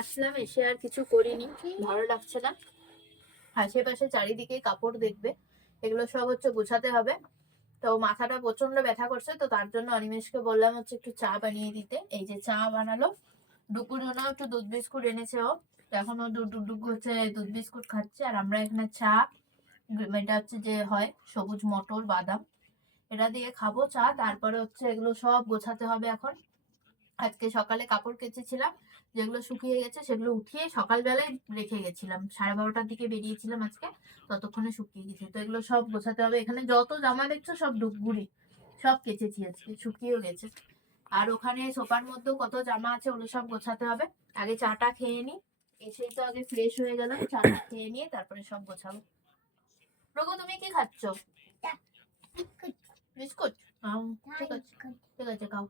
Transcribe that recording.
আসলাম, এসে আর কিছু করিনি, ভালো লাগছে না। আশেপাশে চারিদিকে কাপড় দেখবে, এগুলো সব হচ্ছে গোছাতে হবে। তো মাথাটা প্রচণ্ড ব্যথা করছে, তো তার জন্য অনিমেষকে বললাম হচ্ছে একটু চা বানিয়ে দিতে। এই যে চা বানালো ডুকুর জন্য একটু দুধ বিস্কুট এনেছে ও। এখন ও ডুক হচ্ছে দুধ বিস্কুট খাচ্ছে, আর আমরা এখানে চা, এটা হচ্ছে যে হয় সবুজ মটর, বাদাম। এটা দিয়ে খাব চা, তারপরে হচ্ছে এগুলো সব গোছাতে হবে এখন। আজকে সকালে কাপড় কেচেছিলাম যেগুলো শুকিয়ে গেছে সেগুলো উঠিয়ে সকালবেলায় রেখে গেছিলাম। সাড়ে বারোটার দিকে বেরিয়েছিলাম আজকে ততক্ষণে শুকিয়ে গেছে। তো এগুলো সব গোছাতে হবে। এখানে যত জামা দেখছ সব ডুবগুড়ি সব কেচেছি আজকে শুকিয়েও গেছে। আর ওখানে সোফার মধ্যেও কত জামা আছে ওগুলো সব গোছাতে হবে। আগে চাটা খেয়ে নি এসেই তো আগে ফ্রেশ হয়ে গেলাম চাটা খেয়ে নিয়ে তারপরে সব গোছাবো। রঘু তুমি কি খাচ্ছ? বিস্কুট। আম, ঠিক আছে ঠিক আছে খাও।